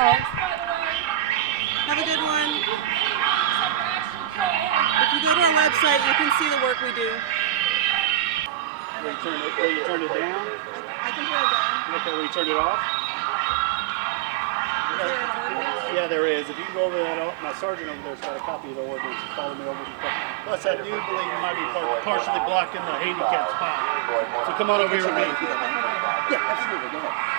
out. Have a good one. If you go to our website, you can see the work we do. Will you turn it down? I can turn it down. Okay, will you turn it off? Is there an ordinance? Yeah, there is. If you can go over that, my sergeant over there's got a copy of the ordinance. Follow me over. Plus, I do believe you might be partially blocking the handicap spot. So come on over here with me. Yeah, absolutely. Go ahead.